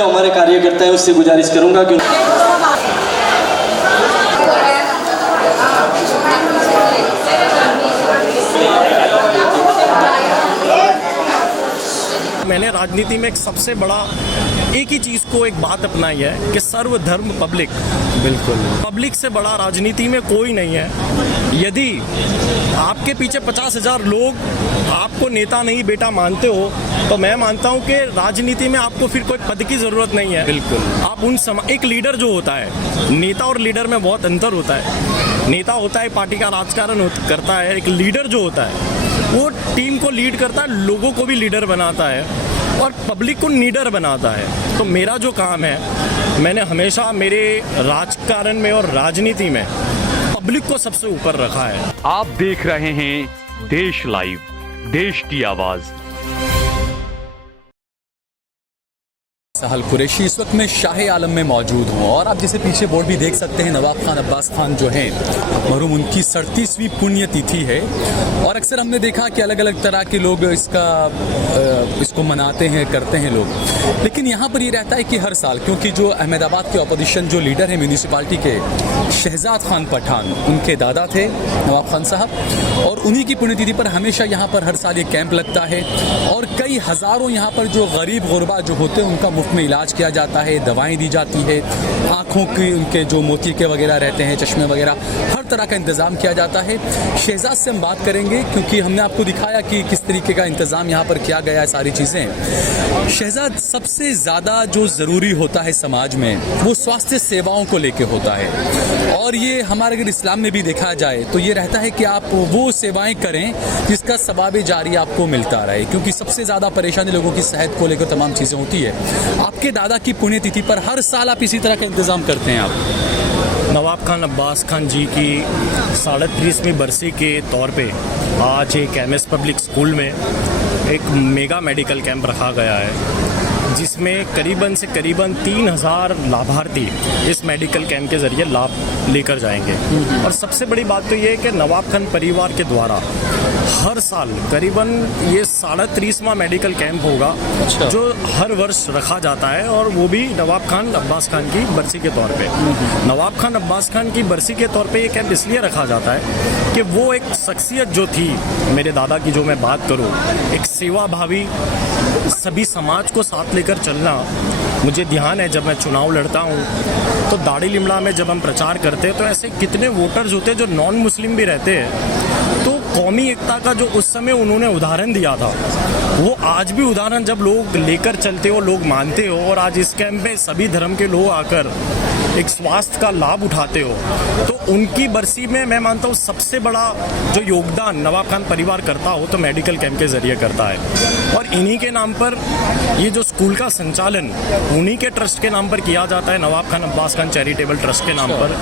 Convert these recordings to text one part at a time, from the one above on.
जो हमारे कार्यकर्ता हैं उससे गुजारिश करूँगा कि मैंने राजनीति में एक सबसे बड़ा एक ही चीज़ को एक बात अपनाई है कि सर्वधर्म पब्लिक। बिल्कुल, पब्लिक से बड़ा राजनीति में कोई नहीं है। यदि आपके पीछे 50,000 लोग आपको नेता नहीं बेटा मानते हो, तो मैं मानता हूं कि राजनीति में आपको फिर कोई पद की ज़रूरत नहीं है। बिल्कुल, आप एक लीडर जो होता है, नेता और लीडर में बहुत अंतर होता है। नेता होता है पार्टी का राजकारण करता है, एक लीडर जो होता है वो टीम को लीड करता है, लोगों को भी लीडर बनाता है और पब्लिक को नीडर बनाता है। तो मेरा जो काम है, मैंने हमेशा मेरे राजकारण में और राजनीति में पब्लिक को सबसे ऊपर रखा है। आप देख रहे हैं देश लाइव, देश की आवाज। सहल कुरैशी इस वक्त मैं शाह आलम में मौजूद हूँ और आप जैसे पीछे बोर्ड भी देख सकते हैं, नवाब खान अब्बास खान जो हैं मरहूम, उनकी 37वीं पुण्यतिथि है। और अक्सर हमने देखा कि अलग अलग तरह के लोग इसको मनाते हैं, करते हैं लोग। लेकिन यहाँ पर ये रहता है कि हर साल, क्योंकि जो अहमदाबाद के अपोजिशन जो लीडर हैं म्यूनिसिपालिटी के, शहजाद खान पठान, उनके दादा थे नवाब खान साहब, और उन्हीं की पुण्यतिथि पर हमेशा यहाँ पर हर साल ये कैंप लगता है और कई हज़ारों यहाँ पर जो गरीब गुरबा जो होते हैं उनका मुफ्त में इलाज किया जाता है, दवाएं दी जाती है, आँखों की उनके जो मोती के वगैरह रहते हैं, चश्मे वगैरह, हर तरह का इंतज़ाम किया जाता है। शहजाद से हम बात करेंगे क्योंकि हमने आपको दिखाया कि किस तरीके का इंतज़ाम यहाँ पर किया गया है, सारी चीज़ें। शहजाद, सबसे ज़्यादा जो ज़रूरी होता है समाज में वो स्वास्थ्य सेवाओं को लेके होता है और ये हमारे अगर इस्लाम में भी देखा जाए तो ये रहता है कि आप वो सेवाएं करें जिसका सवाब जारी आपको मिलता रहे, क्योंकि सबसे ज़्यादा परेशानी लोगों की सेहत को लेकर तमाम चीज़ें होती है। आपके दादा की पुण्यतिथि पर हर साल आप इसी तरह का इंतज़ाम करते हैं आप? नवाब खान अब्बास खान जी की 37वीं बरसी के तौर पे आज एक MS पब्लिक स्कूल में एक मेगा मेडिकल कैंप रखा गया है, जिसमें करीबन से करीबन 3,000 लाभार्थी इस मेडिकल कैंप के ज़रिए लाभ लेकर जाएंगे। और सबसे बड़ी बात तो ये है कि नवाब खान परिवार के द्वारा हर साल करीबन ये 37वां मेडिकल कैंप होगा जो हर वर्ष रखा जाता है, और वो भी नवाब खान अब्बास खान की बरसी के तौर पे। नवाब खान अब्बास खान की बरसी के तौर पे ये कैंप इसलिए रखा जाता है कि वो एक शख्सियत जो थी, मेरे दादा की जो मैं बात करूँ, एक सेवा भावी, सभी समाज को साथ लेकर चलना। मुझे ध्यान है जब मैं चुनाव लड़ता हूँ तो दाढ़ी लिमड़ा में जब हम प्रचार करते हैं तो ऐसे कितने वोटर्स होते हैं जो नॉन मुस्लिम भी रहते हैं। तो कौमी एकता का जो उस समय उन्होंने उदाहरण दिया था, वो आज भी उदाहरण जब लोग लेकर चलते हो, लोग मानते हो, और आज इस कैंप में सभी धर्म के लोग आकर एक स्वास्थ्य का लाभ उठाते हो, तो उनकी बरसी में मैं मानता हूँ सबसे बड़ा जो योगदान नवाब खान परिवार करता हो तो मेडिकल कैंप के ज़रिए करता है। और इन्हीं के नाम पर ये जो स्कूल का संचालन उन्हीं के ट्रस्ट के नाम पर किया जाता है, नवाब खान अब्बास खान चैरिटेबल ट्रस्ट के नाम पर,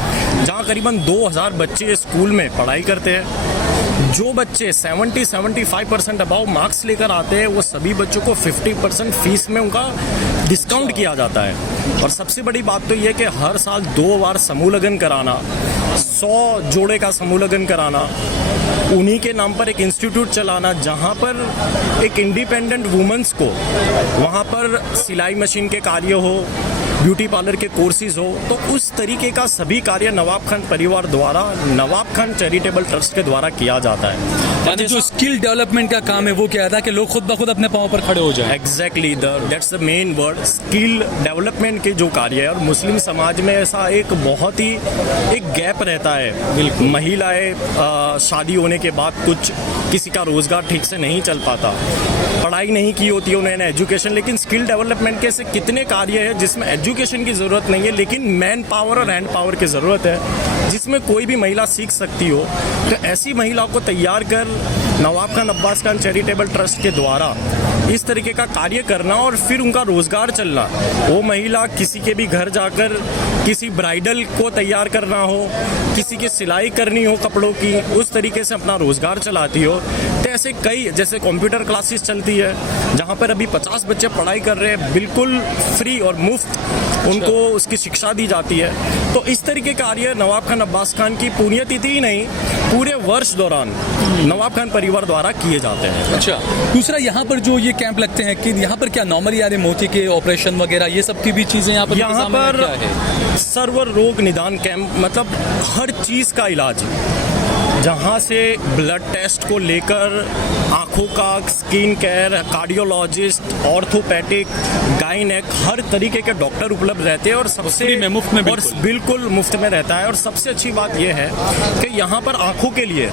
जहाँ करीबन 2,000 बच्चे स्कूल में पढ़ाई करते हैं। जो बच्चे 70-75% अबाव मार्क्स लेकर आते हैं, वो सभी बच्चों को 50% फीस में उनका डिस्काउंट किया जाता है। और सबसे बड़ी बात तो ये कि हर साल 2 बार समूह लगन कराना, 100 जोड़े का समूह लगन कराना, उन्हीं के नाम पर एक इंस्टीट्यूट चलाना जहाँ पर एक इंडिपेंडेंट वुमेन्स को वहाँ पर सिलाई मशीन के कार्य हो, ब्यूटी पार्लर के कोर्सेज हो, तो उस तरीके का सभी कार्य नवाब खान परिवार द्वारा नवाब खान चैरिटेबल ट्रस्ट के द्वारा किया जाता है। यानी जो स्किल डेवलपमेंट का काम है वो क्या था कि लोग खुद ब खुद अपने पाँव पर खड़े हो जाएं। Exactly, that's the main word, skill development के जो कार्य है। और मुस्लिम समाज में ऐसा एक बहुत ही एक गैप रहता है। बिल्कुल, महिलाएं शादी होने के बाद कुछ किसी का रोजगार ठीक से नहीं चल पाता, पढ़ाई नहीं की होती है उन्होंने एजुकेशन, लेकिन स्किल डेवलपमेंट के ऐसे कितने कार्य है जिसमें एजुकेशन की ज़रूरत नहीं है लेकिन मैन पावर और हैंड पावर की ज़रूरत है, जिसमें कोई भी महिला सीख सकती हो। तो ऐसी महिलाओं को तैयार कर नवाब खान अब्बास खान चैरिटेबल ट्रस्ट के द्वारा इस तरीके का कार्य करना और फिर उनका रोज़गार चलना। वो महिला किसी के भी घर जाकर किसी ब्राइडल को तैयार करना हो, किसी की सिलाई करनी हो कपड़ों की, उस तरीके से अपना रोज़गार चलाती हो। तो ऐसे कई, जैसे कंप्यूटर क्लासेस चलती है जहाँ पर अभी 50 बच्चे पढ़ाई कर रहे हैं, बिल्कुल फ्री और मुफ्त उनको उसकी शिक्षा दी जाती है। तो इस तरीके का कार्य नवाब खान अब्बास खान की पुण्यतिथि ही नहीं, पूरे वर्ष दौरान नवाब खान परिवार द्वारा किए जाते हैं। अच्छा, दूसरा यहाँ पर जो ये कैंप लगते हैं कि यहाँ पर क्या नॉर्मली यानी मोती के ऑपरेशन वगैरह ये सब की भी चीज़ें यहाँ पर यहाँ इंतजाम में पर क्या है? सर्व रोग निदान कैंप मतलब हर चीज़ का इलाज, जहाँ से ब्लड टेस्ट को लेकर आँखों का, स्किन केयर, कार्डियोलॉजिस्ट, ऑर्थोपैडिक, गाइनेक, हर तरीके के डॉक्टर उपलब्ध रहते हैं और सबसे फ्री में, मुफ्त में, और बिल्कुल मुफ्त में रहता है। और सबसे अच्छी बात यह है कि यहाँ पर आँखों के लिए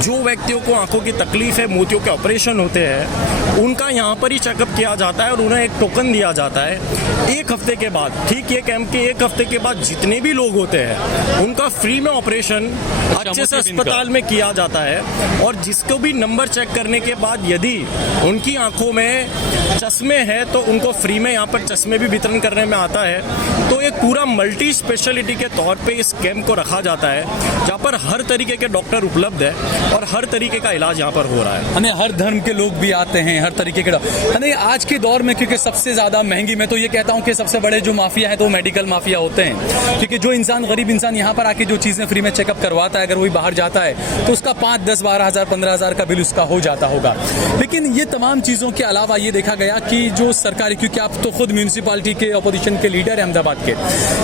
जो व्यक्तियों को आँखों की तकलीफ है, मोतियों के ऑपरेशन होते हैं, उनका यहाँ पर ही चेकअप किया जाता है और उन्हें एक टोकन दिया जाता है। एक हफ्ते के बाद, ठीक ये कैंप के एक हफ्ते के बाद जितने भी लोग होते हैं उनका फ्री में ऑपरेशन अच्छे से अस्पताल में किया जाता है। और जिसको भी नंबर चेक करने के बाद यदि उनकी आंखों में चश्मे हैं तो उनको फ्री में यहाँ पर चश्मे भी वितरण करने में आता है। तो एक पूरा मल्टी स्पेशलिटी के तौर पे इस कैंप को रखा जाता है, जहाँ पर हर तरीके के डॉक्टर उपलब्ध है और हर तरीके का इलाज यहाँ पर हो रहा है। हमें हर धर्म के लोग भी आते हैं, हर तरीके के हमें आज के दौर में, क्योंकि सबसे ज़्यादा महंगी, मैं तो ये कहता हूँ कि सबसे बड़े जो माफिया है तो मेडिकल माफिया होते हैं। क्योंकि जो इंसान, गरीब इंसान यहाँ पर आके जो चीज़ें फ्री में चेकअप करवाता है, अगर वही बाहर जाता है तो उसका 5, 10, 12 हज़ार, 15 हज़ार का बिल उसका हो जाता होगा। लेकिन ये तमाम चीज़ों के अलावा ये देखा गया कि जो सरकारी, क्योंकि आप तो खुद म्यूनिसिपालिटी के अपोजिशन के लीडर हैं अहमदाबाद के,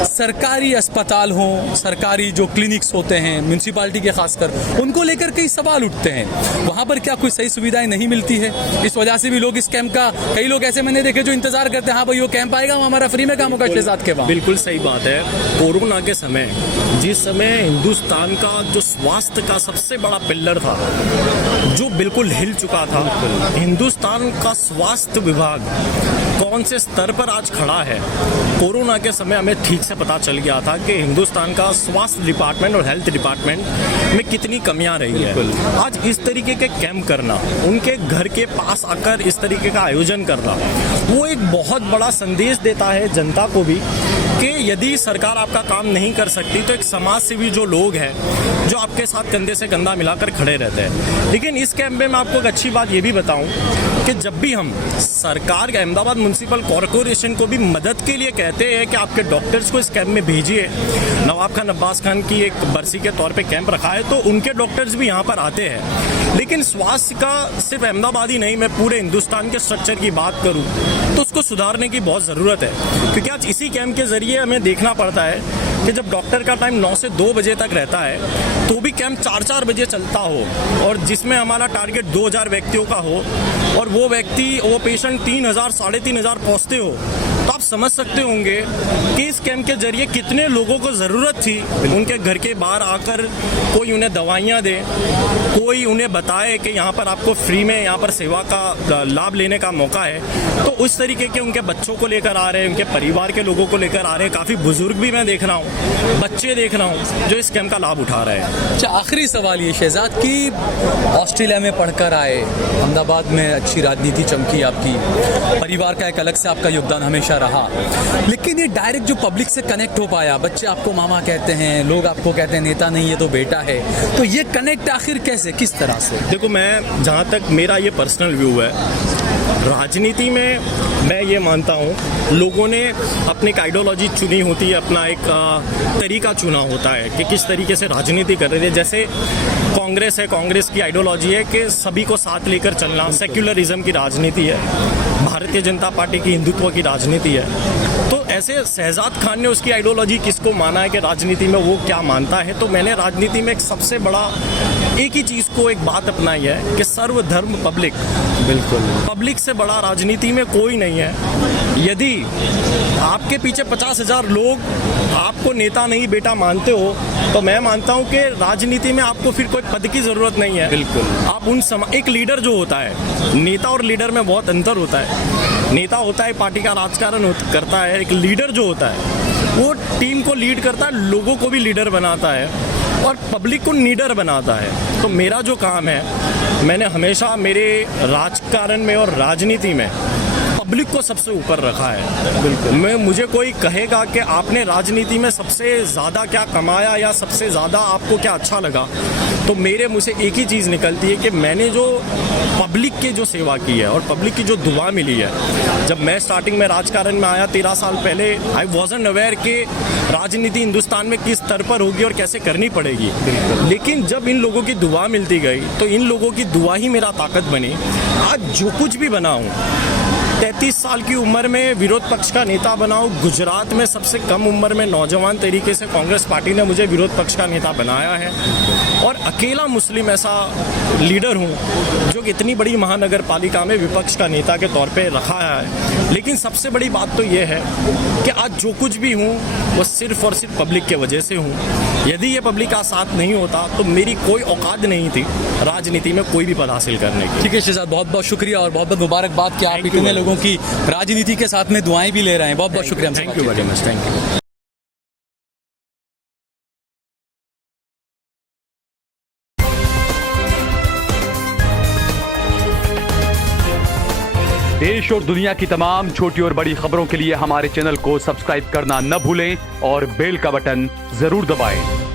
सरकारी अस्पताल हों, सरकारी जो क्लिनिक्स होते हैं म्यूनिसिपालिटी के खासकर, उनको लेकर कई सवाल उठते हैं। वहाँ पर क्या कोई सही सुविधाएं नहीं मिलती है? इस वजह से भी लोग इस कैंप का, कई लोग ऐसे मैंने देखे जो इंतजार करते हैं, हाँ भाई वो कैंप आएगा, हमारा फ्री में काम होगा 6-7 के बाद। बिल्कुल सही बात है। कोरोना के समय, जिस समय हिंदुस्तान का जो स्वास्थ्य का सबसे बड़ा पिल्लर था, जो बिल्कुल हिल चुका था, हिंदुस्तान का स्वास्थ्य विभाग कौन से स्तर पर आज खड़ा है, कोरोना के समय हमें ठीक से पता चल गया था कि हिंदुस्तान का स्वास्थ्य डिपार्टमेंट और हेल्थ डिपार्टमेंट में कितनी कमियां रही है। आज इस तरीके के कैंप करना, उनके घर के पास आकर इस तरीके का आयोजन करना, वो एक बहुत बड़ा संदेश देता है जनता को भी कि यदि सरकार आपका काम नहीं कर सकती तो एक समाज सेवी जो लोग हैं जो आपके साथ कंधे से कंधा मिलाकर खड़े रहते हैं। लेकिन इस कैंप में मैं आपको एक अच्छी बात ये भी बताऊं कि जब भी हम सरकार के अहमदाबाद म्युनिसिपल कॉरपोरेशन को भी मदद के लिए कहते हैं कि आपके डॉक्टर्स को इस कैंप में भेजिए, नवाब खान अब्बास खान की एक बरसी के तौर पे कैंप रखा है तो उनके डॉक्टर्स भी यहाँ पर आते हैं। लेकिन स्वास्थ्य का सिर्फ अहमदाबाद ही नहीं, मैं पूरे हिंदुस्तान के स्ट्रक्चर की बात करूँ तो उसको सुधारने की बहुत ज़रूरत है। क्योंकि आज इसी कैंप के जरिए हमें देखना पड़ता है कि जब डॉक्टर का टाइम 9 से 2 बजे तक रहता है तो भी कैंप 4-4 बजे चलता हो और जिसमें हमारा टारगेट 2000 व्यक्तियों का हो और वो पेशेंट 3000, 3500 पहुँचते हो, तो आप समझ सकते होंगे कि इस कैंप के जरिए कितने लोगों को ज़रूरत थी उनके घर के बाहर आकर कोई उन्हें दवाइयाँ दे, कोई उन्हें बताए कि यहाँ पर आपको फ्री में यहाँ पर सेवा का लाभ लेने का मौका है। तो उस तरीके के उनके बच्चों को लेकर आ रहे हैं, उनके परिवार के लोगों को लेकर आ रहे हैं। काफ़ी बुजुर्ग भी मैं देख रहा हूँ, बच्चे देख रहा हूँ जो इस कैंप का लाभ उठा रहे हैं। अच्छा, आखिरी सवाल ये शहजाद की, ऑस्ट्रेलिया में पढ़कर आए, अहमदाबाद में अच्छी राजनीति चमकी आपकी, परिवार का एक अलग से आपका योगदान हमेशा रहा, लेकिन ये डायरेक्ट जो पब्लिक से कनेक्ट हो पाया, बच्चे आपको मामा कहते हैं, लोग आपको कहते हैं नेता नहीं ये तो बेटा है, तो ये कनेक्ट आखिर कैसे, किस तरह से? देखो, मैं जहाँ तक मेरा ये पर्सनल व्यू है, राजनीति में मैं ये मानता हूँ लोगों ने अपनी एक आइडियोलॉजी चुनी होती है, अपना एक तरीका चुना होता है कि किस तरीके से राजनीति कर रहे थे। जैसे कांग्रेस है, कांग्रेस की आइडियोलॉजी है कि सभी को साथ लेकर चलना, सेक्युलरिज्म की राजनीति है। भारतीय जनता पार्टी की हिंदुत्व की राजनीति है। तो ऐसे शहजाद खान ने उसकी आइडियोलॉजी किसको माना है कि राजनीति में वो क्या मानता है, तो मैंने राजनीति में एक सबसे बड़ा एक ही चीज़ को, एक बात अपनाई है कि सर्वधर्म पब्लिक। बिल्कुल, पब्लिक से बड़ा राजनीति में कोई नहीं है। यदि आपके पीछे 50,000 लोग आपको नेता नहीं बेटा मानते हो, तो मैं मानता हूं कि राजनीति में आपको फिर कोई पद की जरूरत नहीं है। बिल्कुल, आप एक लीडर जो होता है, नेता और लीडर में बहुत अंतर होता है। नेता होता है पार्टी का राजकारण करता है, एक लीडर जो होता है वो टीम को लीड करता है, लोगों को भी लीडर बनाता है और पब्लिक को नीडर बनाता है। तो मेरा जो काम है, मैंने हमेशा मेरे राजकारण में और राजनीति में पब्लिक को सबसे ऊपर रखा है। बिल्कुल, मुझे कोई कहेगा कि आपने राजनीति में सबसे ज़्यादा क्या कमाया या सबसे ज़्यादा आपको क्या अच्छा लगा, तो मेरे मुँह से एक ही चीज़ निकलती है कि मैंने जो पब्लिक की जो सेवा की है और पब्लिक की जो दुआ मिली है। जब मैं स्टार्टिंग में राजकारण में आया 13 साल पहले, आई वॉजन अवेयर कि राजनीति हिंदुस्तान में किस स्तर पर होगी और कैसे करनी पड़ेगी, लेकिन जब इन लोगों की दुआ मिलती गई तो इन लोगों की दुआ ही मेरा ताकत बनी। आज जो कुछ भी बना हूँ, 33 साल की उम्र में विरोध पक्ष का नेता बनाऊं, गुजरात में सबसे कम उम्र में नौजवान तरीके से कांग्रेस पार्टी ने मुझे विरोध पक्ष का नेता बनाया है, और अकेला मुस्लिम ऐसा लीडर हूं जो कि इतनी बड़ी महानगर पालिका में विपक्ष का नेता के तौर पे रखा है। लेकिन सबसे बड़ी बात तो ये है कि आज जो कुछ भी हूं वो सिर्फ और सिर्फ पब्लिक के वजह से हूं। यदि ये पब्लिक का साथ नहीं होता तो मेरी कोई औकात नहीं थी राजनीति में कोई भी पद हासिल करने की। ठीक है शहजाद, बहुत बहुत शुक्रिया और बहुत बहुत मुबारकबाद कि आप इतने लोगों की राजनीति के साथ में दुआएं भी ले रहे हैं। बहुत बहुत शुक्रिया। Thank you very much. Thank you. देश और दुनिया की तमाम छोटी और बड़ी खबरों के लिए हमारे चैनल को सब्सक्राइब करना न भूलें और बेल का बटन जरूर दबाएं।